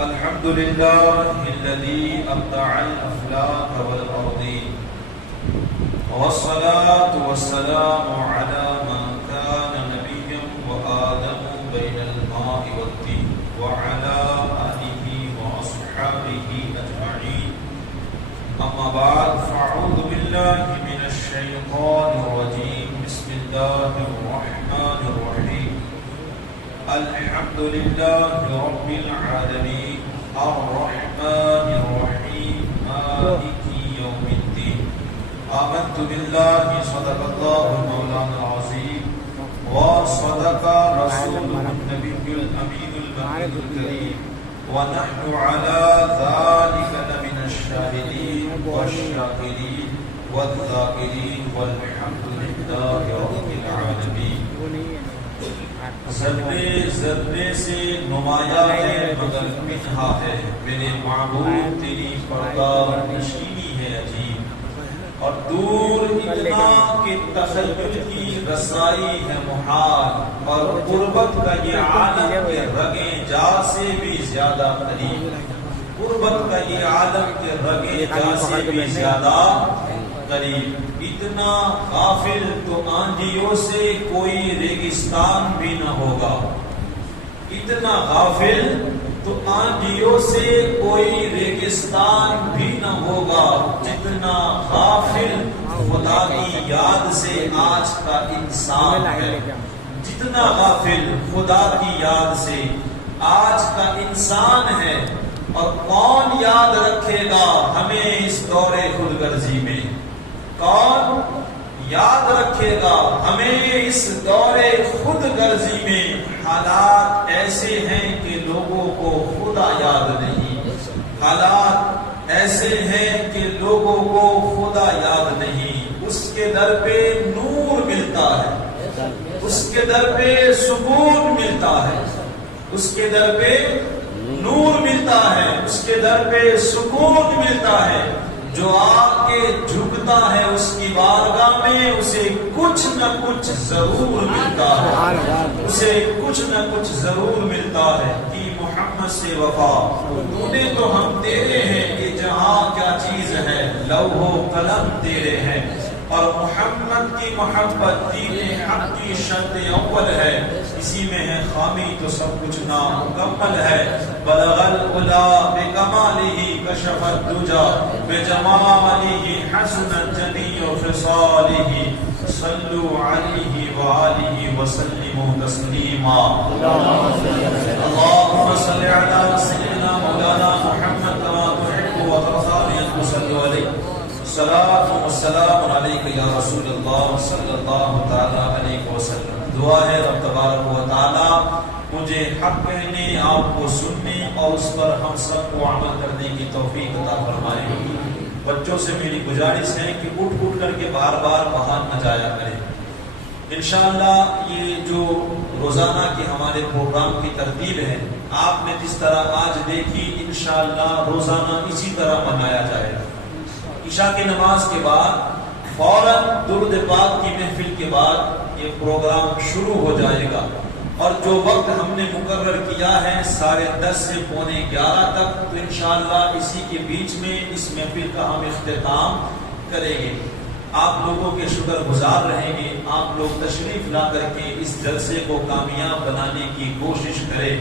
الحمد لله الذي أبدع الأفلاك والأرضين، والصلاة والسلام على من كان نبيا وآدم بين الماء والطين، وعلى آله وأصحابه أجمعين. أما بعد، فأعوذ بالله من الشيطان الرجيم. بسم الله الرحمن الرحيم. الحمد لله رب العالمين الرحمن الرحيم مالك يوم الدين. آمنت بالله صدق الله مولانا العظيم وصدق رسوله النبي الأمين المكين الكريم، ونحن على ذلك لمن الشاهدين والشاكرين والذاكرين والحمد لله رب العالمین. ذرے ذرے سے نمایاں ہے مگر پنہا ہے، میرے معبود تیری پردہ نشینی ہے عجیب، اور دور اتنا کہ تخیل کی رسائی ہے محال، اور قربت کا یہ عالم کے رگیں جا سے بھی زیادہ قریب، قربت کا یہ عالم کے رگیں جا سے بھی زیادہ قریب. اتنا غافل تو آندھیوں سے کوئی ریگستان بھی نہ ہوگا، اتنا غافل تو آندھیوں سے کوئی ریگستان بھی نہ ہوگا، جتنا غافل خدا کی یاد سے آج کا انسان ہے، جتنا غافل خدا کی یاد سے آج کا انسان ہے. اور کون یاد رکھے گا ہمیں اس دور خود غرضی میں، کون یاد رکھے گا ہمیں اس دور خود غرضی میں. حالات ایسے ہیں کہ لوگوں کو خدا یاد نہیں، حالات ایسے ہیں کہ لوگوں کو خدا یاد نہیں. اس کے در پہ نور ملتا ہے، اس کے در پہ سکون ملتا ہے، اس کے در پہ نور ملتا ہے، اس کے در پہ سکون ملتا ہے. جو آ کے جھکتا ہے اس کی بارگاہ میں اسے کچھ نہ کچھ ضرور ملتا ہے، اسے کچھ نہ کچھ ضرور ملتا ہے. کہ محمد سے وفا تو تو ہم تیرے ہیں، یہ جہاں کیا چیز ہے، لوح و قلم تیرے ہیں. اور محمد کی محبت دین حق کی شرط اول ہے، اسی میں ہے خامی تو سب کچھ نامکمل ہے. بلغ العلا بکمالہ کشف الدجا بجمالہ حسنت جمیع خصالہ. صلوا علیہ وآلہ وسلموا تسلیما. اللهم صل علی سیدنا مولانا محمد کما تحب وترضى ان تصلوا علیہ. الصلاۃ والسلام علیک یا رسول اللہ صلی اللہ تعالی علیہ وسلم. دعا ہے رب تبارک و تعالی مجھے حق کہنے، آپ کو سننے اور اس پر ہم سب کو عمل کرنے کی توفیق عطا فرمائے. بچوں سے میری گزارش ہے کہ اٹھ اٹھ کر کے بار بار باہر نہ جایا کریں. انشاءاللہ یہ جو روزانہ کے ہمارے پروگرام کی ترتیب ہے، آپ نے جس طرح آج دیکھی، انشاءاللہ روزانہ اسی طرح منایا جائے گا. عشاء کی نماز کے بعد فوراً درود پاک کی محفل کے بعد یہ پروگرام شروع ہو جائے گا. اور جو وقت ہم نے مقرر کیا ہے 10:30 سے 11:45 تک، تو انشاءاللہ اسی کے بیچ میں اس محفل کا ہم اختتام کریں گے. آپ لوگوں کے شکر گزار رہیں گے. آپ لوگ تشریف لا کر کے اس جلسے کو کامیاب بنانے کی کوشش کریں.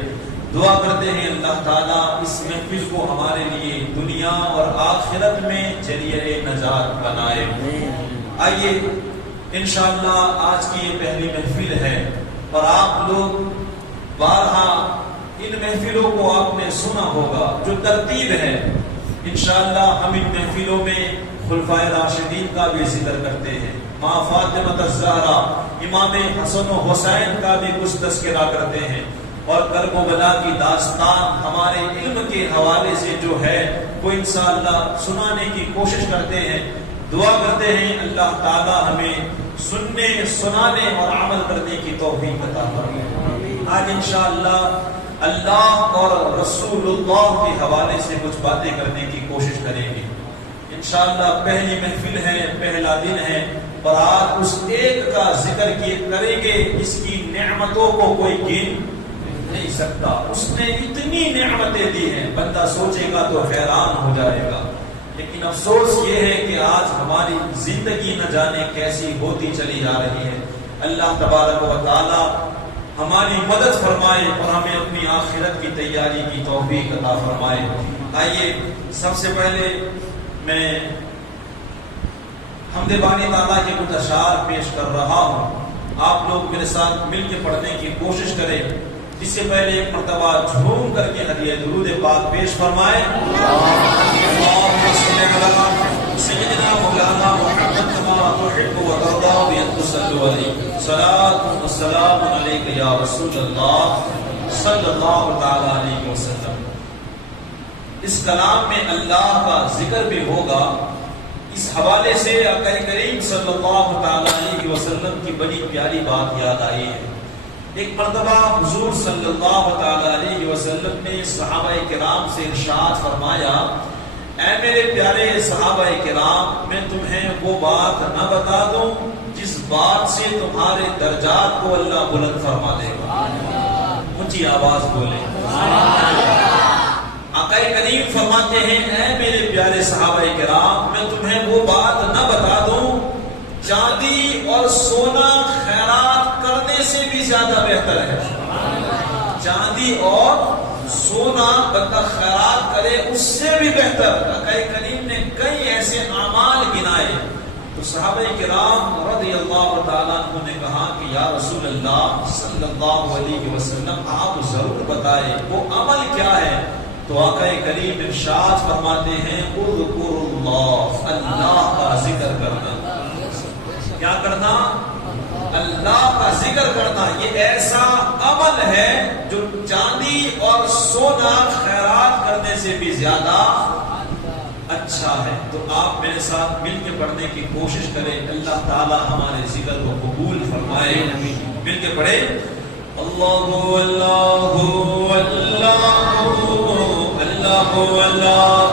دعا کرتے ہیں اللہ تعالیٰ اس محفل کو ہمارے لیے دنیا اور آخرت میں ذریعہ نجات بنائے. آئیے انشاءاللہ آج کی یہ پہلی محفل ہے، اور آپ لوگ بارہا ان محفلوں کو آپ نے سنا ہوگا. جو ترتیب ہے انشاءاللہ ہم ان محفلوں میں خلفائے راشدین کا بھی ذکر کرتے ہیں، ماں فاطمہ الزہرا امام حسن و حسین کا بھی کچھ تذکرہ کرتے ہیں، اور کرب و بلا کی داستان ہمارے علم کے حوالے سے جو ہے وہ انشاءاللہ سنانے کی کوشش کرتے ہیں. دعا کرتے ہیں اللہ تعالی ہمیں سننے، سنانے اور عمل کرنے کی توفیق عطا فرمائے. آج انشاءاللہ اللہ اور رسول اللہ کے حوالے سے کچھ باتیں کرنے کی کوشش کریں گے. انشاءاللہ پہلی محفل ہے، پہلا دن ہے، اور آج اس ایک کا ذکر کریں گے جس کی نعمتوں کو کوئی گن نہیں سکتا. اس نے اتنی نعمتیں دی ہیں بندہ سوچے گا تو حیران ہو جائے گا. لیکن افسوس یہ ہے کہ آج ہماری زندگی نہ جانے کیسی ہوتی چلی جا رہی ہے. اللہ تبارک و تعالی ہماری مدد فرمائے اور ہمیں اپنی آخرت کی تیاری کی توفیق عطا فرمائے. آئیے سب سے پہلے میں حمد باری تعالیٰ کے کچھ اشعار پیش کر رہا ہوں. آپ لوگ میرے ساتھ مل کے پڑھنے کی کوشش کریں. اس سے پہلے ایک مرتبہ جھوم کر کے ہدیہ درود پاک پیش فرمائے. اللهم صل علی سیدنا مولانا محمد کما تحب و ترضى بأن تصلوا علیہ. صلاۃ و سلام علیک یا رسول اللہ صلی اللہ تعالی علیہ وسلم. اس کلام میں اللہ کا ذکر بھی ہوگا. اس حوالے سے آقا کریم صلی اللہ تعالی علیہ وسلم کی بڑی پیاری بات یاد آئی ہے. ایک مرتبہ حضور صلی اللہ تعالی علیہ وسلم نے صحابہ کرام سے ارشاد فرمایا, اے میرے پیارے صحابہ کرام, میں تمہیں وہ بات نہ بتا دوں جس بات سے تمہارے درجات کو اللہ بلند فرما دے گا. اونچی آواز بولیں. آقا کریم فرماتے ہیں, اے میرے پیارے صحابہ کرام, میں تمہیں وہ بات نہ بتا دوں چاندی اور سونا خیرات کرنے سے بھی زیادہ بہتر ہے. چاندی اور سونا بندہ خیرات کرے اس سے بھی بہتر. آقا کریم نے کئی ایسے اعمال گنائے تو صحابہ کرام رضی اللہ تعالیٰ عنہ نے کہا کہ یا رسول اللہ صلی اللہ علیہ وسلم, آپ ضرور بتائیں وہ عمل کیا ہے. تو آقا کریم ارشاد فرماتے ہیں, اذکر اللہ, اللہ کا ذکر کرنا. کیا کرنا؟ اللہ کا ذکر کرنا. یہ ایسا عمل ہے جو چاندی اور سونا خیرات کرنے سے بھی زیادہ اچھا ہے. تو آپ میرے ساتھ مل کے پڑھنے کی کوشش کریں. اللہ تعالی ہمارے ذکر کو قبول فرمائے. مل کے پڑھے. اللہ اللہ اللہ اللہ اللہ اللہ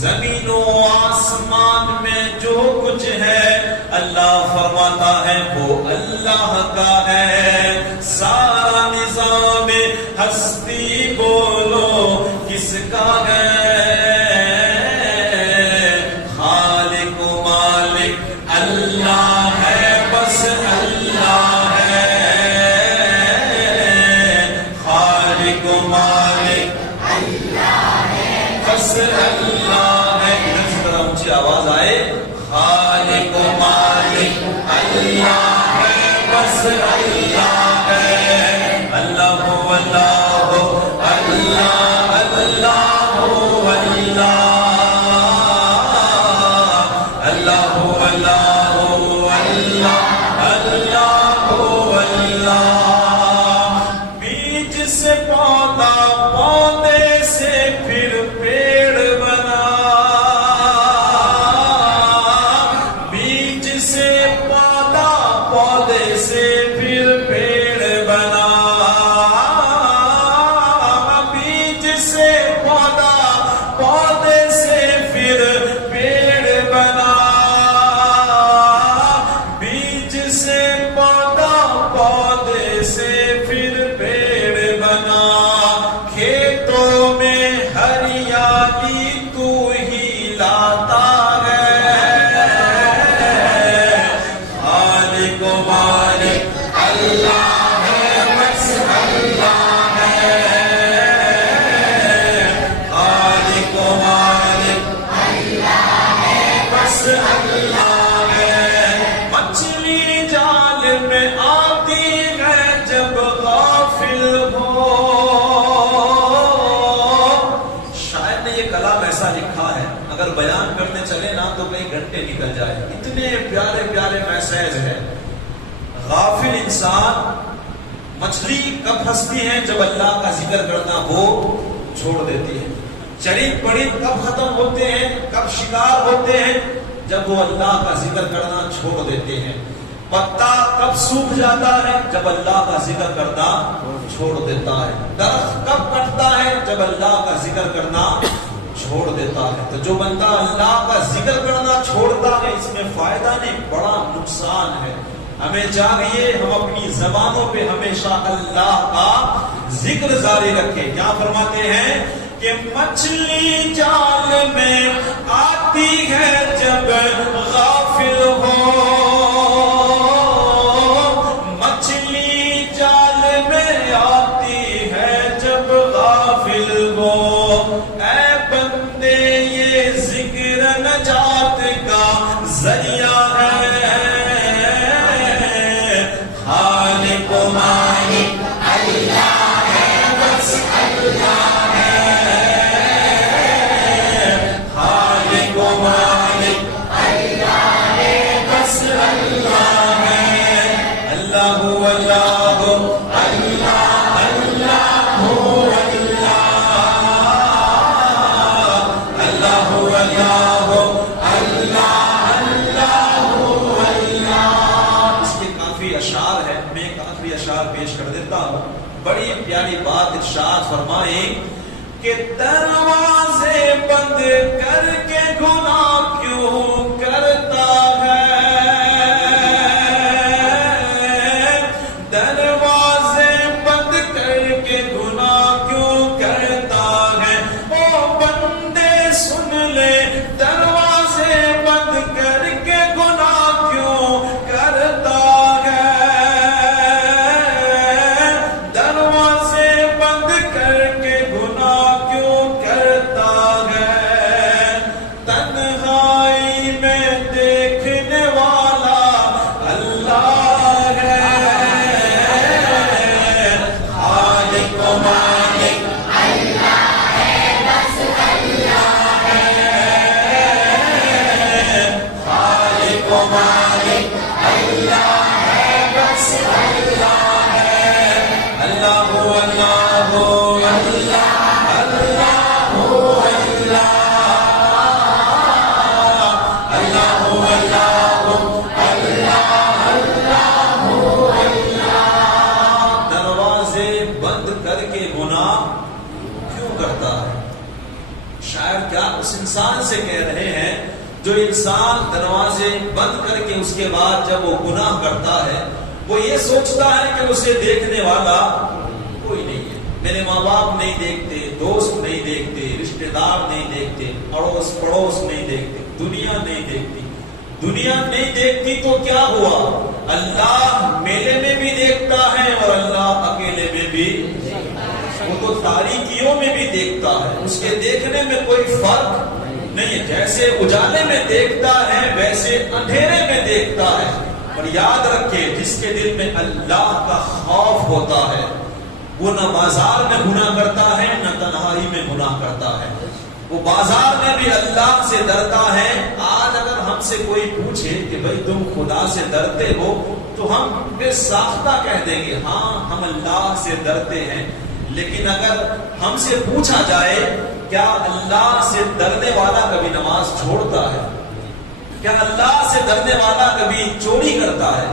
زمین و آسمان میں جو کچھ ہے اللہ فرماتا ہے وہ اللہ کا ہے. سارا نظام ہستی بولو کس کا ہے؟ خالق و مالک اللہ ہے, بس اللہ ہے. خالق و مالک اللہ ہے, بس اللہ ہے. اونچی آواز آئے. خالق و مالک اللہ ہے, بس اللہ ہے. اللہ اللہ اللہ اللہ اللہ اللہ اللہ اللہ. بیج سے پودا, پودے سے پھر پیڑ بنا. بیج سے پودا, پودے سے پھر چلے نا تو کئی گھنٹے نکل جائے. اتنے پیارے پیارے میسج ہیں. غافل انسان مچھلی کب پھنستی ہے؟ جب اللہ کا ذکر کرنا وہ چھوڑ دیتی ہے. چرند پرند کب ختم ہوتے ہیں، کب شکار ہوتے ہیں؟ جب وہ اللہ کا ذکر کرنا چھوڑ دیتے ہیں. پتا کب سوکھ جاتا ہے؟ جب اللہ کا ذکر کرنا چھوڑ دیتا ہے. درخت کب کٹتا ہے؟ جب اللہ کا ذکر کرنا چھوڑ دیتا ہے. تو جو بندہ اللہ کا ذکر کرنا چھوڑتا ہے اس میں فائدہ نہیں، بڑا نقصان ہے. ہمیں چاہیے ہم اپنی زبانوں پہ ہمیشہ اللہ کا ذکر جاری رکھیں. کیا فرماتے ہیں کہ مچھلی جال میں آتی ہے جب غافل ہو، مچھلی جال میں آتی ہے جب غافل ہو. اے بندے یہ ذکر نجات کا ذریعہ ہے. خالق و مالک اللہ ہے، بس اللہ ہے. خالق و مالک اللہ ہے، بس اللہ ہے. اللہ اللہ اللہ اللہ اللہ اللہ اللہ. اس کے کافی اشعار ہیں، میں کافی اشعار پیش کر دیتا ہوں. بڑی پیاری بات ارشاد فرمائیں کہ دروازے بند کر کے گناہ کیوں کرتا ہے، دروازے بند کر کے گناہ کیوں کرتا ہے. او بندے سن لے، دروازے بند کر کے گناہ کیوں کرتا ہے، دروازے بند کر کے گناہ کیوں کرتا ہے. تنہائی میں دیکھنے والا اللہ ہے. خالق و مالک اللہ ہے، بس اللہ ہے. خالق و مالک اللہ ہے، بس اللہ ہے. اللہ اللہ اللہ دروازے بند کر کے گناہ کیوں کرتا ہے؟ شاعر کیا اس انسان سے کہہ رہے ہیں جو انسان دروازے بند کر کے اس کے بعد جب وہ گناہ کرتا ہے وہ یہ سوچتا ہے کہ اسے دیکھنے والا کوئی نہیں ہے. میرے ماں باپ نہیں دیکھتے، دوست نہیں دیکھتے، رشتہ دار نہیں دیکھتے، اڑوس پڑوس نہیں دیکھتے، دنیا نہیں دیکھتی. دنیا نہیں دیکھتی تو کیا ہوا؟ اللہ میلے میں بھی دیکھتا ہے اور اللہ اکیلے میں بھی. وہ تو تاریکیوں میں بھی دیکھتا ہے، اس کے دیکھنے میں کوئی فرق نہیں ہے. جیسے اجالے میں دیکھتا ہے ویسے اندھیرے میں دیکھتا ہے. اور یاد رکھے جس کے دل میں اللہ کا خوف ہوتا ہے وہ نہ بازار میں گناہ کرتا ہے نہ تنہائی میں گناہ کرتا ہے. وہ بازار میں بھی اللہ سے ڈرتا ہے. آج اگر ہم سے کوئی پوچھے کہ بھائی تم خدا سے ڈرتے ہو تو ہم بے ساختہ کہہ دیں گے ہاں ہم اللہ سے ڈرتے ہیں. لیکن اگر ہم سے پوچھا جائے کیا اللہ سے ڈرنے والا کبھی نماز چھوڑتا ہے؟ کیا اللہ سے ڈرنے والا کبھی چوری کرتا ہے؟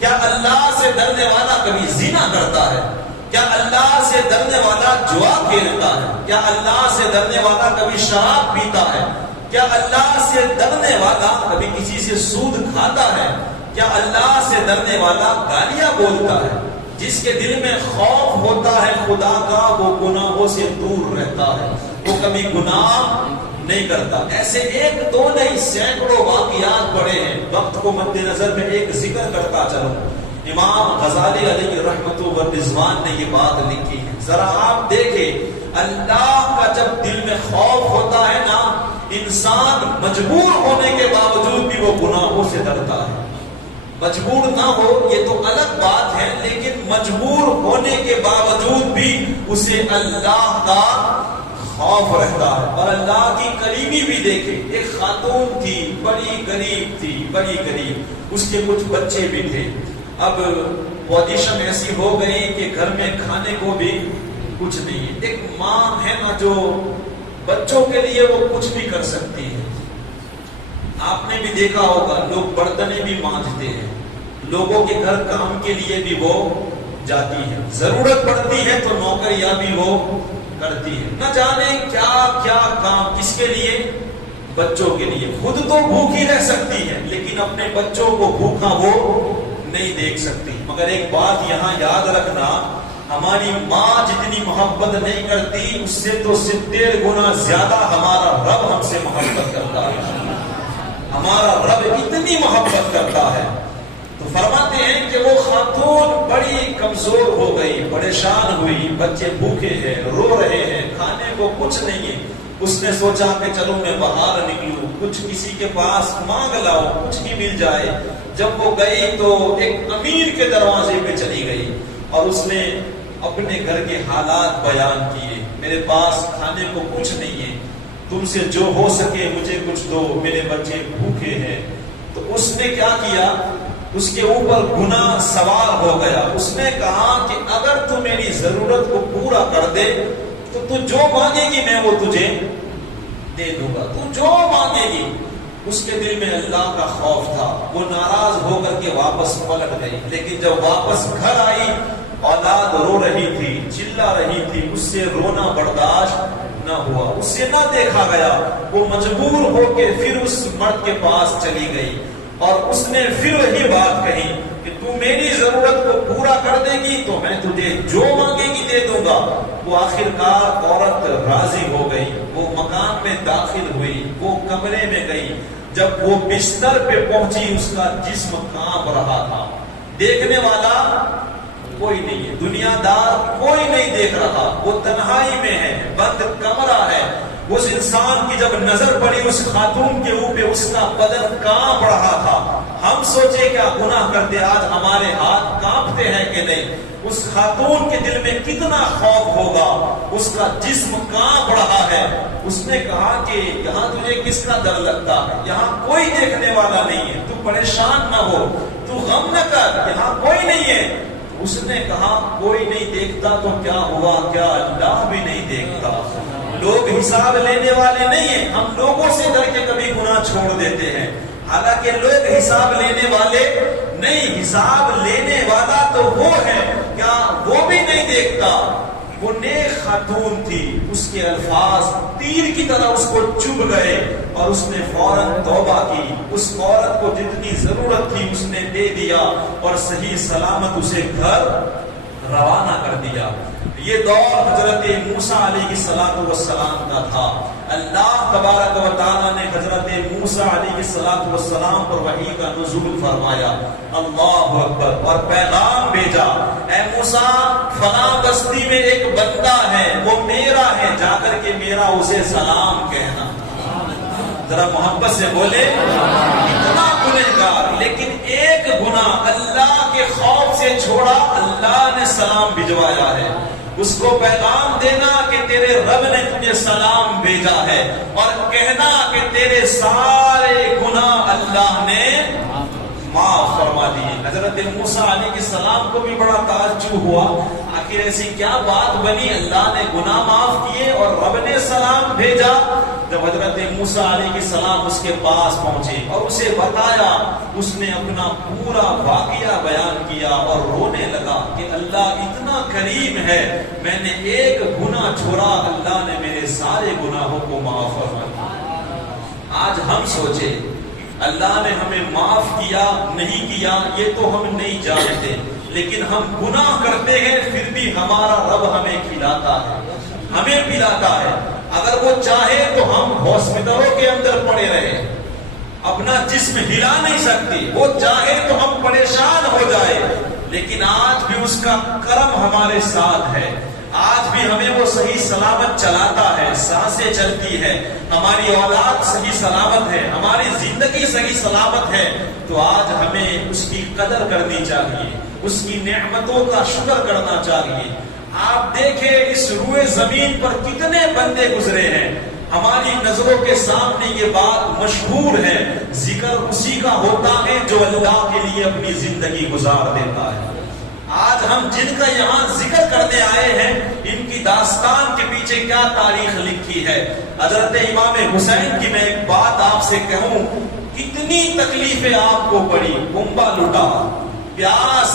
کیا اللہ سے ڈرنے والا کبھی زنا کرتا ہے؟ کیا اللہ سے ڈرنے والا جوا کھیلتا ہے؟ کیا اللہ سے ڈرنے والا کبھی شراب پیتا ہے؟ کیا اللہ سے ڈرنے والا کبھی کسی سے سود کھاتا ہے؟ کیا اللہ سے ڈرنے والا گالیاں بولتا ہے؟ جس کے دل میں خوف ہوتا ہے خدا کا وہ گناہوں سے دور رہتا ہے، وہ کبھی گناہ نہیں کرتا. ایسے ایک دو نہیں سینکڑوں واقعات پڑے ہیں. وقت کو مد نظر میں ایک ذکر کرتا چلوں. امام غزالی علیہ رحمت و رضوان نے یہ بات لکھی ہے. ذرا آپ دیکھیں اللہ کا جب دل میں خوف ہوتا ہے نا انسان مجبور ہونے کے باوجود بھی وہ گناہوں سے ڈرتا ہے. مجبور نہ ہو یہ تو الگ بات ہے لیکن مجبور ہونے کے باوجود بھی اسے اللہ کا خوف رہتا ہے. اور اللہ کی کریمی بھی دیکھے. ایک خاتون تھی, بڑی غریب تھی, بڑی غریب, اس کے کچھ بچے بھی تھے. اب پوزیشن ایسی ہو گئی کہ گھر میں کھانے کو بھی کچھ نہیں ہے. ایک ماں ہے نا جو بچوں کے لیے وہ کچھ بھی کر سکتی ہے. آپ نے بھی دیکھا ہوگا لوگ برتنیں بھی مانجتے ہیں, لوگوں کے گھر کام کے لیے بھی وہ جاتی ہے, ضرورت پڑتی ہے تو نوکریاں بھی وہ کرتی ہے. نہ جانے کیا کیا کام, کس کے لیے؟ بچوں کے لیے. خود تو بھوکی رہ سکتی ہے لیکن اپنے بچوں کو بھوکا وہ نہیں دیکھ سکتی. مگر ایک بات یہاں یاد رکھنا, ہماری ماں جتنی محبت نہیں کرتی اس سے تو 70 گنا زیادہ ہمارا رب ہم سے محبت کرتا ہے. ہمارا رب اتنی محبت کرتا ہے. تو فرماتے ہیں کہ وہ خاتون بڑی کمزور ہو گئی, پریشان ہوئی, بچے بھوکے ہیں, رو رہے ہیں, کھانے کو کچھ نہیں ہے. اس نے سوچا کہ چلو میں باہر نکلوں, کچھ کسی کے پاس مانگ لاؤ, کچھ بھی مل جائے. جب وہ گئی تو ایک امیر کے دروازے پہ چلی گئی اور اس نے اپنے گھر کے حالات بیان کیے. میرے پاس کھانے کو کچھ نہیں ہے, تم سے جو ہو سکے مجھے کچھ دو, میرے بچے بھوکے ہیں. تو اس نے کیا کیا, اس کے اوپر گناہ سوار ہو گیا. اس نے کہا کہ اگر تو میری ضرورت کو پورا کر دے تو تو جو مانگے گی میں وہ تجھے دے دوں گا, تو جو مانگے گی. اس کے دل میں اللہ کا خوف تھا. وہ ناراض ہو کر کے واپس پلٹ گئی. لیکن جب واپس گھر آئی, اولاد رو رہی تھی, چلا رہی تھی, اس سے رونا برداشت نہ ہوا, اس سے نہ دیکھا گیا. وہ مجبور ہو کے پھر اس مرد کے پاس چلی گئی اور اس نے پھر وہی بات کہی کہ تو میری ضرورت کو پورا کر دے گی تو میں تجھے جو مانگے گی دے دوں گا. وہ آخرکار عورت راضی ہو گئی, وہ مکان میں داخل ہوئی, وہ کمرے میں گئی. جب وہ بستر پہ پہنچی اس کا جسم کانپ رہا تھا. دیکھنے والا کوئی نہیں ہے, دنیا دار کوئی نہیں دیکھ رہا. وہ تنہائی میں ہے, بند کمرہ ہے. اس انسان کی جب نظر پڑی اس خاتون کے اوپر, اس کا بدن کانپ رہا تھا. ہم سوچے کیا گناہ کرتے, آج ہمارے ہاتھ کانپتے ہیں کہ نہیں. اس خاتون کے دل میں کتنا خوف ہوگا, اس کا جسم کانپ رہا ہے. اس نے کہا کہ یہاں تجھے کس کا ڈر لگتا ہے, یہاں کوئی دیکھنے والا نہیں ہے, تو پریشان نہ ہو, تو غم نہ کر, یہاں کوئی نہیں ہے. اس نے کہا کوئی نہیں دیکھتا تو کیا ہوا, کیا اللہ بھی نہیں دیکھتا. لوگ حساب لینے والے نہیں ہیں, ہم لوگوں سے ڈر کے کبھی گناہ چھوڑ دیتے ہیں. حالانکہ لوگ حساب لینے والے نہیں, حساب لینے والا تو وہ ہے, کیا وہ بھی نہیں دیکھتا. وہ نیک خاتون تھی, اس کے الفاظ تیر کی طرح اس کو چبھ گئے اور اس نے فوراً توبہ کی. اس عورت کو جتنی ضرورت تھی اس نے دے دیا اور صحیح سلامت اسے گھر روانہ کر دیا. یہ دور حضرت موسیٰ علیہ السلام کا تھا. اللہ تبارک و تعالیٰ نے حضرت موسیٰ علیہ السلام پر وحی کا نزول فرمایا, اللہ اکبر, اور پیغام بھیجا, اے موسیٰ فلاں بستی میں ایک بندہ ہے, وہ میرا ہے, جا کر کے میرا اسے سلام کہنا. ذرا محبت سے بولے, اتنا گنہگار لیکن ایک گناہ اللہ کے خوف سے چھوڑا, اللہ نے سلام بھجوایا ہے. اس کو پیغام دینا کہ تیرے رب نے تجھے سلام بھیجا ہے, اور کہنا کہ تیرے سارے گناہ اللہ نے معاف فرما دیے. حضرت موسیٰ علیہ السلام کو بھی بڑا تعجب ہوا, آخر ایسی کیا بات بنی, اللہ نے گناہ معاف کیے اور رب نے سلام بھیجا. جب حضرت موسیٰ علیہ السلام اس کے پاس پہنچے اور اسے بتایا, اس نے اپنا پورا واقعہ بیان کیا اور رونے لگا کہ اللہ اتنا کریم ہے, میں نے ایک گناہ چھوڑا, اللہ نے میرے سارے گناہوں کو معاف فرما دیا. آج ہم سوچے اللہ نے ہمیں معاف کیا نہیں کیا یہ تو ہم نہیں جانتے, لیکن ہم گناہ کرتے ہیں پھر بھی ہمارا رب ہمیں کھلاتا ہے, ہمیں پلاتا ہے. اگر وہ چاہے تو ہم ہاسپٹلوں کے اندر پڑے رہے, اپنا جسم ہلا نہیں سکتے, وہ چاہے تو ہم پریشان ہو جائے, لیکن آج بھی اس کا کرم ہمارے ساتھ ہے. آج بھی ہمیں وہ صحیح سلامت چلاتا ہے, سانسیں چلتی ہے, ہماری اولاد صحیح سلامت ہے, ہماری زندگی صحیح سلامت ہے. تو آج ہمیں اس کی قدر کرنی چاہیے, اس کی نعمتوں کا شکر کرنا چاہیے. آپ دیکھیں اس روئے زمین پر کتنے بندے گزرے ہیں، ہماری نظروں کے سامنے یہ بات مشہور ہے، ذکر اسی کا ہوتا ہے جو اللہ کے لیے اپنی زندگی گزار دیتا ہے۔ آج ہم جن کا یہاں ذکر کرنے آئے ہیں، ان کی داستان کے پیچھے کیا تاریخ لکھی ہے۔ حضرت امام حسین کی میں ایک بات آپ سے کہوں، کتنی تکلیفیں آپ کو پڑی، کنبا لٹا، پیاس،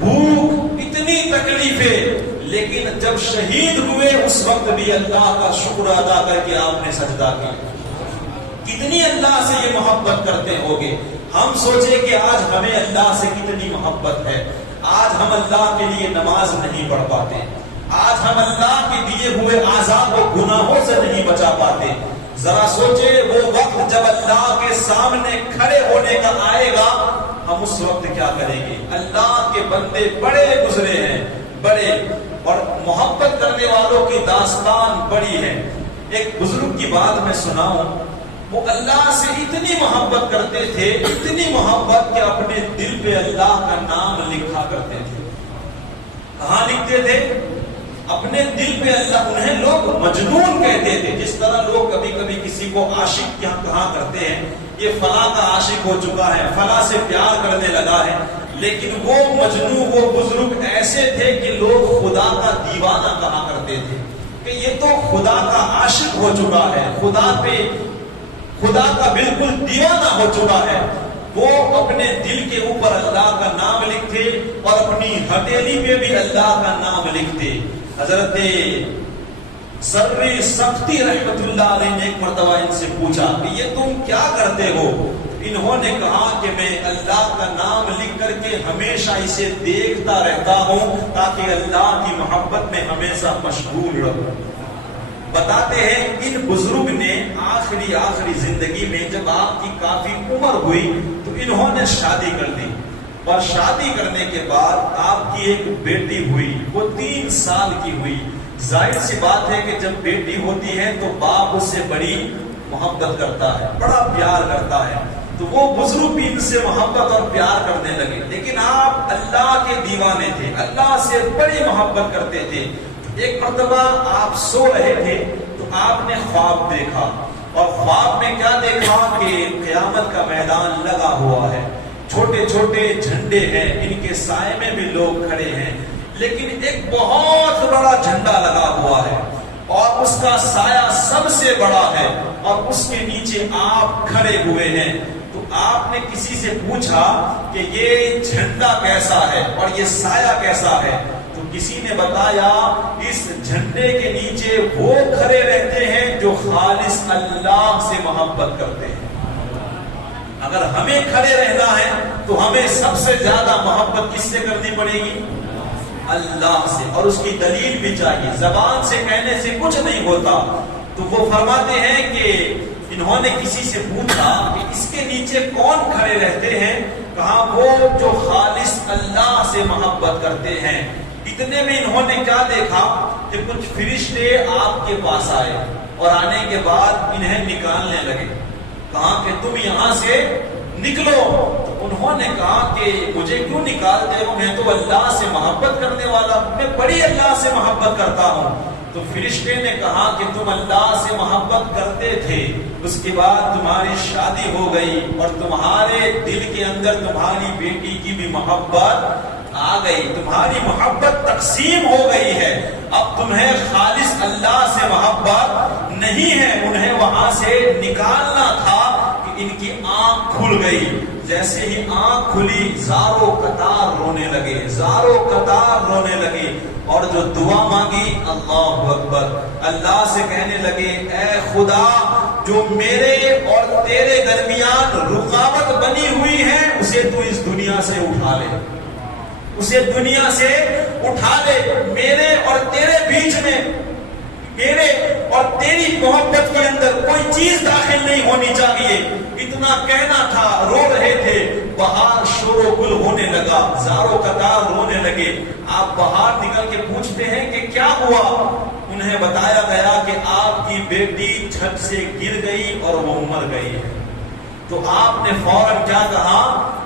بھوک، اتنی تکلیفیں، لیکن جب شہید ہوئے اس وقت بھی اللہ کا شکر ادا کر کے آپ نے سجدہ کیا۔ کتنی اللہ سے یہ محبت کرتے ہوگے۔ ہم سوچے کہ آج ہمیں اللہ سے کتنی محبت ہے، آج ہم اللہ کے لیے نماز نہیں پڑھ پاتے، آج ہم اللہ کے دیے ہوئے آزاد و گناہوں سے نہیں بچا پاتے۔ ذرا سوچے وہ وقت جب اللہ کے سامنے کھڑے ہونے کا آئے گا، ہم اس وقت کیا کریں گے؟ اللہ کے بندے بڑے گزرے ہیں، بڑے، اور محبت کرنے والوں کی داستان بڑی ہے۔ ایک بزرگ کی بات میں سناؤں، وہ اللہ سے اتنی محبت کرتے تھے، اتنی محبت کہ اپنے دل پہ اللہ کا نام لکھا کرتے تھے۔ کہاں لکھتے تھے؟ اپنے دل پہ اللہ، انہیں لوگ مجنون کہتے تھے، جس طرح لوگ کبھی کبھی کسی کو عاشق کہاں کرتے ہیں، یہ فلاں کا عاشق ہو چکا ہے، فلاں سے پیار کرنے لگا ہے، لیکن وہ مجنون، وہ بزرگ ایسے تھے کہ لوگ خدا کا دیوانہ کہا کرتے تھے کہ یہ تو خدا کا عاشق ہو چکا ہے، خدا کا بالکل دیوانہ ہو چکا ہے۔ وہ اپنے دل کے اوپر اللہ کا نام لکھتے اور اپنی ہتھیلی پہ بھی اللہ کا نام لکھتے۔ حضرت سر سختی رحمت اللہ علیہ نے ایک مرتبہ ان سے پوچھا کہ یہ تم کیا کرتے ہو؟ انہوں نے کہا کہ میں اللہ کا نام لکھ کر کے ہمیشہ اسے دیکھتا رہتا ہوں تاکہ اللہ کی محبت میں ہمیشہ مشغول رہوں۔ بتاتے ہیں ان بزرگ نے آخری زندگی میں جب آپ کی کافی عمر ہوئی تو انہوں نے شادی کر دی، اور شادی کرنے کے بعد آپ کی ایک بیٹی ہوئی، وہ 3 سال کی ہوئی۔ ظاہر سی بات ہے کہ جب بیٹی ہوتی ہے تو باپ اس سے بڑی محبت کرتا ہے، بڑا پیار کرتا ہے، تو وہ بزرگ بھی ان سے محبت اور پیار کرنے لگے، لیکن آپ اللہ کے دیوانے تھے، اللہ سے بڑی محبت کرتے تھے۔ ایک مرتبہ آپ سو رہے تھے تو آپ نے خواب دیکھا، اور خواب میں کیا دیکھا کہ قیامت کا میدان لگا ہوا ہے، چھوٹے چھوٹے جھنڈے ہیں، ان کے سائے میں بھی لوگ کھڑے ہیں، لیکن ایک بہت بڑا جھنڈا لگا ہوا ہے اور اس کا سایہ سب سے بڑا ہے، اور اس کے نیچے آپ کھڑے ہوئے ہیں۔ تو آپ نے کسی سے پوچھا کہ یہ جھنڈا کیسا ہے اور یہ سایہ کیسا ہے؟ تو کسی نے بتایا اس جھنڈے کے نیچے وہ کھڑے رہتے ہیں جو خالص اللہ سے محبت کرتے ہیں۔ اگر ہمیں کھڑے رہنا ہے تو ہمیں سب سے زیادہ محبت کس سے کرنی پڑے گی؟ اللہ سے، اور اس کی دلیل بھی چاہیے، زبان سے کہنے سے کچھ نہیں ہوتا۔ تو وہ فرماتے ہیں کہ انہوں نے کسی سے پوچھا کہ اس کے نیچے کون کھڑے رہتے ہیں؟ کہا وہ جو خالص اللہ سے محبت کرتے ہیں۔ اتنے میں انہوں نے کیا دیکھا کہ کچھ فرشتے آپ کے پاس آئے اور آنے کے بعد انہیں نکالنے لگے، کہا کہ تم یہاں سے نکلو۔ تو انہوں نے کہا کہ مجھے کیوں نکالتے ہو، میں تو اللہ سے محبت کرنے والا، میں بڑی اللہ سے محبت کرتا ہوں۔ تو فرشتے نے کہا کہ تم اللہ سے محبت کرتے تھے، اس کے بعد تمہاری شادی ہو گئی اور تمہارے دل کے اندر تمہاری بیٹی کی بھی محبت آ گئی، تمہاری محبت تقسیم ہو گئی ہے، اب تمہیں خالص اللہ سے محبت نہیں ہے۔ انہیں وہاں سے نکالنا تھا کہ ان کی آنکھ کھل گئی، جیسے ہی آنکھ کھلی زاروں قطار رونے لگے، زاروں قطار رونے لگے، اور جو دعا مانگی اللہ اکبر، اللہ سے کہنے لگے اے خدا جو میرے اور تیرے درمیان رکاوٹ بنی ہوئی ہے اسے تو اس دنیا سے اٹھا لے، اسے دنیا سے اٹھا لے، میرے اور تیرے بیچ میں، میرے اور تیری محبت کے اندر کوئی چیز داخل نہیں ہونی چاہیے۔ اتنا کہنا تھا، رو رہے تھے، باہر شور و گل ہونے لگا، زاروں قطار رونے لگے۔ آپ باہر نکل کے پوچھتے ہیں کہ کیا ہوا؟ انہیں بتایا گیا کہ آپ کی بیٹی چھت سے گر گئی اور وہ مر گئی ہے۔ تو آپ نے فوراً کیا کہا؟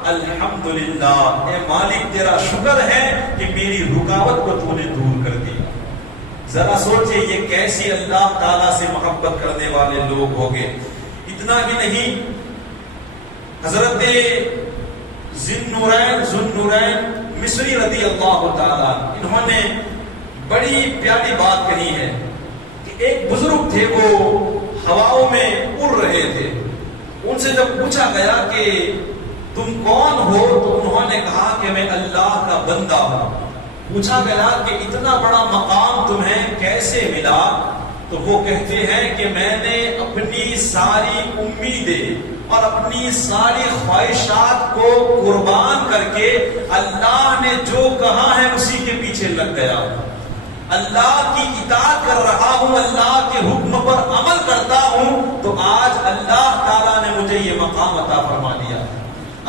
الحمدللہ، اے مالک تیرا شکر ہے کہ میری رکاوٹ کو تو نے دور کر دی۔ ذرا سوچے یہ کیسی اللہ تعالیٰ سے محبت کرنے والے لوگ ہوں گے. اتنا بھی نہیں، حضرت ذوالنورین مصری رضی اللہ تعالیٰ، انہوں نے بڑی پیاری بات کہی ہے کہ ایک بزرگ تھے، وہ ہواؤں میں اڑ رہے تھے. ان سے جب پوچھا گیا کہ تم کون ہو تو انہوں نے کہا کہ میں اللہ کا بندہ ہوں. پوچھا گیا کہ اتنا بڑا مقام تمہیں کیسے ملا؟ تو وہ کہتے ہیں کہ میں نے اپنی ساری امیدیں اور اپنی ساری خواہشات کو قربان کر کے اللہ نے جو کہا ہے اسی کے پیچھے لگ گیا ہوں. اللہ کی اطاعت کر رہا ہوں، اللہ کے حکم پر عمل کرتا ہوں، تو آج اللہ تعالیٰ نے مجھے یہ مقام عطا فرما دیا.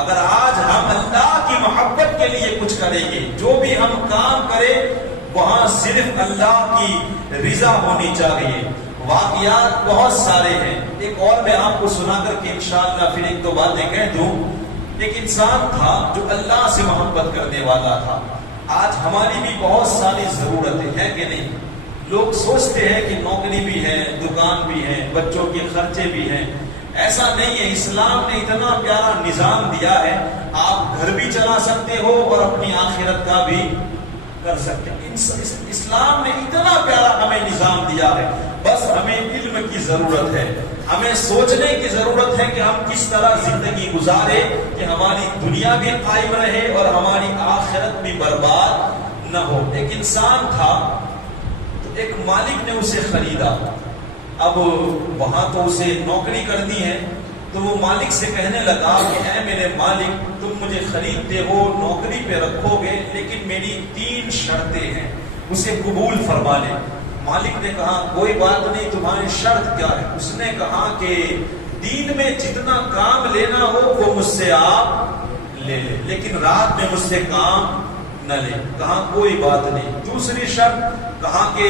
اگر آج ہم اللہ کی محبت کے لیے کچھ کریں گے، جو بھی ہم کام کریں وہاں صرف اللہ کی رضا ہونی چاہیے. واقعات بہت سارے ہیں، ایک اور میں آپ کو سنا کر کے انشاءاللہ پھر ایک دو باتیں کہہ دوں. ایک انسان تھا جو اللہ سے محبت کرنے والا تھا. آج ہماری بھی بہت ساری ضرورتیں ہیں کہ نہیں؟ لوگ سوچتے ہیں کہ نوکری بھی ہے، دکان بھی ہے، بچوں کے خرچے بھی ہیں. ایسا نہیں ہے. اسلام نے اتنا پیارا نظام دیا ہے، آپ گھر بھی چلا سکتے ہو اور اپنی آخرت کا بھی کر سکتے ہیں. اسلام نے اتنا پیارا ہمیں نظام دیا ہے، بس ہمیں علم کی ضرورت ہے، ہمیں سوچنے کی ضرورت ہے کہ ہم کس طرح زندگی گزارے کہ ہماری دنیا بھی قائم رہے اور ہماری آخرت بھی برباد نہ ہو. ایک انسان تھا، تو ایک مالک نے اسے خریدا. اب وہاں تو اسے نوکری کرنی ہے، تو وہ مالک سے کہنے لگا کہ اے میرے مالک، تم مجھے خریدتے ہو، نوکری پہ رکھو گے، لیکن میری 3 شرطیں ہیں، اسے قبول فرما لے. مالک نے کہا کوئی بات نہیں، تمہاری شرط کیا ہے؟ اس نے کہا کہ دین میں جتنا کام لینا ہو وہ مجھ سے آپ لے لے، لیکن رات میں مجھ سے کام نہ لے. کہا کوئی بات نہیں. دوسری شرط، کہا کہ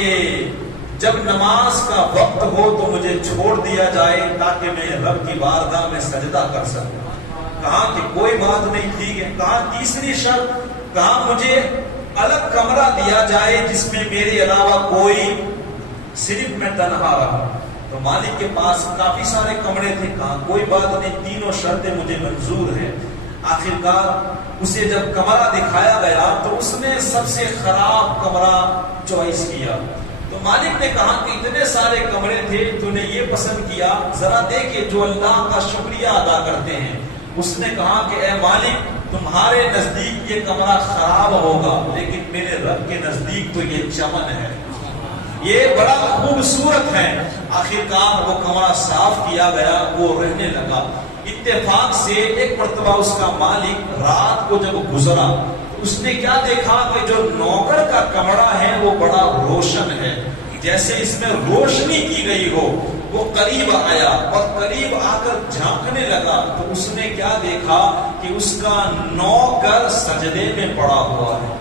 جب نماز کا وقت ہو تو مجھے چھوڑ دیا جائے تاکہ میں رب کی بارگاہ میں سجدہ کر سکوں. کہا کہ کوئی بات نہیں، ٹھیک ہے. کہا تیسری شرط، کہا مجھے الگ کمرہ دیا جائے جس میں میرے علاوہ کوئی، صرف میں تنہا رہا. تو مالک کے پاس کافی سارے کمرے تھے. کہا کوئی بات نہیں، تینوں شرطیں مجھے منظور ہیں. آخرکار اسے جب کمرہ دکھایا گیا تو اس نے سب سے خراب کمرہ چوائس کیا. تو مالک نے کہا کہ اتنے سارے کمرے تھے، تو نے یہ پسند کیا، ذرا دیکھے جو اللہ کا شکریہ ادا کرتے ہیں. اس نے کہا کہ اے مالک، تمہارے نزدیک یہ کمرہ خراب ہوگا، لیکن میرے رب کے نزدیک تو یہ چمن ہے، یہ بڑا خوبصورت ہے. آخرکار وہ کمرہ صاف کیا گیا، وہ رہنے لگا. اتفاق سے ایک مرتبہ اس کا مالک رات کو جب گزرا تو اس نے کیا دیکھا کہ جو نوکر کا کمرہ ہے وہ بڑا روشن ہے، جیسے اس میں روشنی کی گئی ہو. وہ قریب آیا اور قریب آ کر جھانکنے لگا تو اس نے کیا دیکھا کہ اس کا نوکر سجدے میں پڑا ہوا ہے.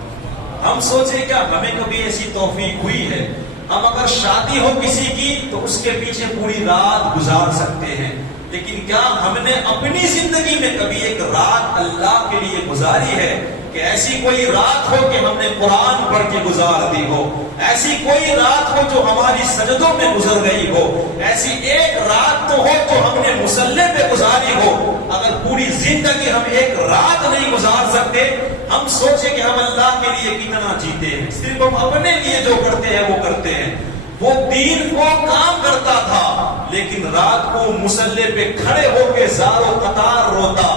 ہم سوچے کیا ہمیں کبھی ایسی توفیق ہوئی ہے؟ ہم اگر شادی ہو کسی کی تو اس کے پیچھے پوری رات گزار سکتے ہیں، لیکن کیا ہم نے اپنی زندگی میں کبھی ایک رات اللہ کے لیے گزاری ہے؟ کہ ایسی کوئی رات ہو کہ ہم نے قرآن پڑھ کے گزار دی ہو، ایسی کوئی رات ہو جو ہماری سجدوں میں گزر گئی ہو، ایسی ایک رات تو ہو جو ہم نے مصلی پہ گزاری ہو. اگر پوری زندگی ہم ایک رات نہیں گزار سکتے، ہم سوچیں کہ ہم اللہ کے لیے کتنا جیتے ہیں. صرف ہم اپنے لیے جو کرتے ہیں وہ کرتے ہیں. وہ دین کو کام کرتا تھا، لیکن رات کو مصلی پہ کھڑے ہو کے زار و قطار روتا،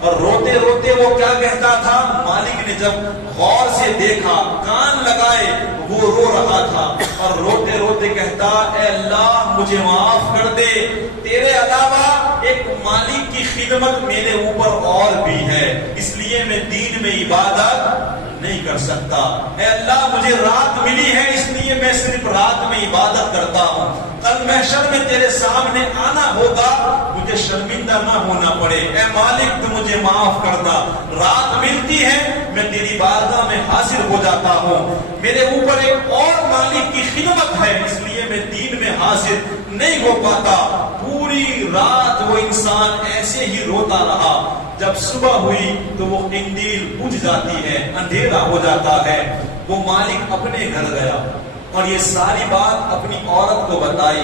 اور روتے روتے وہ کیا کہتا تھا؟ مالک نے جب غور سے دیکھا، کان لگائے، وہ رو رہا تھا اور روتے روتے کہتا اے اللہ مجھے معاف کر دے، تیرے علاوہ ایک مالک کی خدمت میرے اوپر اور بھی ہے، اس لیے میں دین میں عبادت نہیں کر سکتا. اے اللہ مجھے رات ملی ہے اس لیے میں صرف رات میں عبادت کرتا ہوں. کل محشر میں تیرے سامنے آنا ہوگا، مجھے شرمندہ نہ ہونا پڑے. اے مالک تو مجھے معاف کرنا، رات ملتی ہے میں تیری بارگاہ میں حاضر ہو جاتا ہوں، میرے اوپر ایک اور مالک کی خدمت ہے اس لیے میں دین میں حاضر نہیں ہو پاتا. پوری رات وہ انسان ایسے ہی روتا رہا. جب صبح ہوئی تو وہ قندیل بجھ جاتی ہے، اندھیرا ہو جاتا ہے. وہ مالک اپنے گھر گیا اور یہ ساری بات اپنی عورت کو بتائی.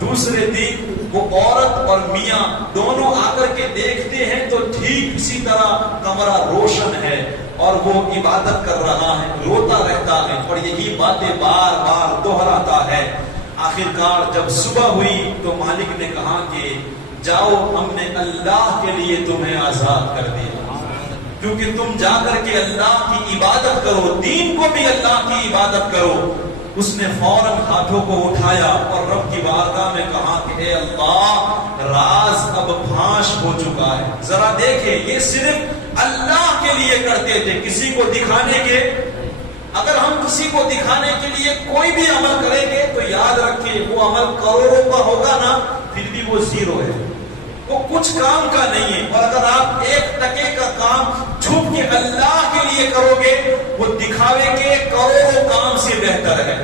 دوسرے دن وہ عورت اور میاں دونوں آ کر کے دیکھتے ہیں تو ٹھیک اسی طرح کمرہ روشن ہے اور وہ عبادت کر رہا ہے, روتا رہتا ہے اور یہی باتیں بار بار دہراتا ہے. آخرکار جب صبح ہوئی تو مالک نے کہا کہ جاؤ, ہم نے اللہ کے لیے تمہیں آزاد کر دیا, کیونکہ تم جا کر کے اللہ کی عبادت کرو, دین کو بھی اللہ کی عبادت کرو. اس نے فوراً ہاتھوں کو اٹھایا اور رب کی بارگاہ میں کہا کہ اے اللہ, راز اب فاش ہو چکا ہے. ذرا دیکھیں, یہ صرف اللہ کے لیے کرتے تھے, کسی کو دکھانے کے. اگر ہم کسی کو دکھانے کے لیے کوئی بھی عمل کریں گے تو یاد رکھیں وہ عمل کروڑوں کا ہوگا نا, پھر بھی وہ زیرو ہے, وہ کچھ کام کا نہیں ہے. اور اگر آپ 1 ٹکے کا کام چھپ کے اللہ کے لیے کرو گے, وہ دکھاوے کے کروڑوں کام سے بہتر ہے.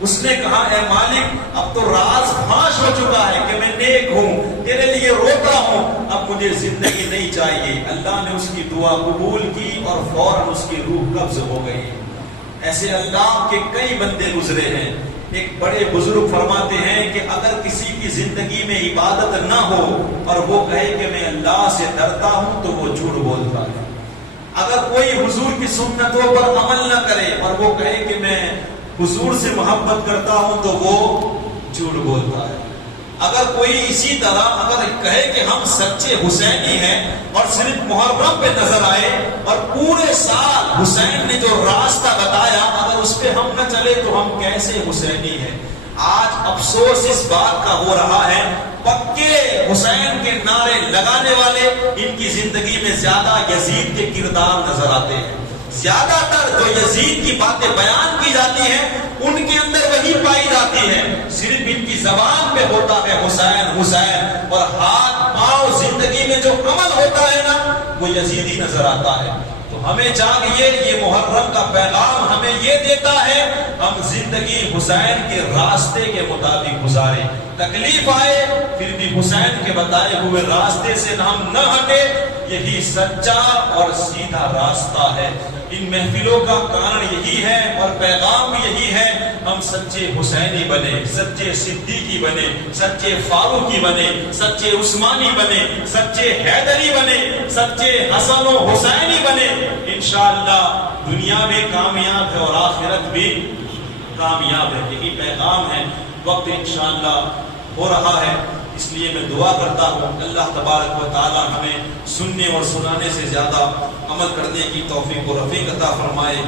اس نے کہا اے مالک, اب تو راز فاش ہو چکا ہے کہ میں نیک ہوں, تیرے لیے روتا ہوں, اب مجھے زندگی نہیں چاہیے. اللہ نے اس کی دعا قبول کی اور فوراً اس کی روح قبض ہو گئی. ایسے اللہ کے کئی بندے گزرے ہیں. ایک بڑے بزرگ فرماتے ہیں کہ اگر کسی کی زندگی میں عبادت نہ ہو اور وہ کہے کہ میں اللہ سے ڈرتا ہوں تو وہ جھوٹ بولتا ہے. اگر کوئی حضور کی سنتوں پر عمل نہ کرے اور وہ کہے کہ میں حضور سے محبت کرتا ہوں تو وہ جھوٹ بولتا ہے. اگر کوئی اسی طرح اگر کہے کہ ہم سچے حسینی ہیں اور صرف محرم پہ نظر آئے اور پورے سال حسین نے جو راستہ بتایا اگر اس پہ ہم نہ چلے تو ہم کیسے حسینی ہیں. آج افسوس اس بات کا ہو رہا ہے, پکے حسین کے نعرے لگانے والے, ان کی زندگی میں زیادہ یزید کے کردار نظر آتے ہیں. زیادہ تر جو یزید کی باتیں بیان کی جاتی ہیں ان کے اندر وہی پائی جاتی ہے, صرف ان کی زبان پہ ہوتا ہے حسین حسین, اور ہاتھ پاؤں زندگی میں جو عمل ہوتا ہے نا وہ یزیدی نظر آتا ہے. تو ہمیں چاہیے, یہ محرم کا پیغام ہمیں یہ دیتا ہے, ہم زندگی حسین کے راستے کے مطابق گزاریں. تکلیف آئے پھر بھی حسین کے بتائے ہوئے راستے سے ہم نہ ہٹے, یہی سچا اور سیدھا راستہ ہے. ان محفلوں کا کارن یہی ہے اور پیغام بھی یہی ہے, ہم سچے حسینی بنے, سچے صدیقی بنے, سچے فاروقی بنے, سچے عثمانی بنے, سچے حیدری بنے, سچے حسن و حسینی بنے. انشاءاللہ دنیا بھی کامیاب ہے اور آخرت بھی کامیاب ہے. یہی پیغام ہے. وقت انشاءاللہ ہو رہا ہے, اس لیے میں دعا کرتا ہوں اللہ تبارک و تعالی ہمیں سننے اور سنانے سے زیادہ عمل کرنے کی توفیق و رفیق عطا فرمائے.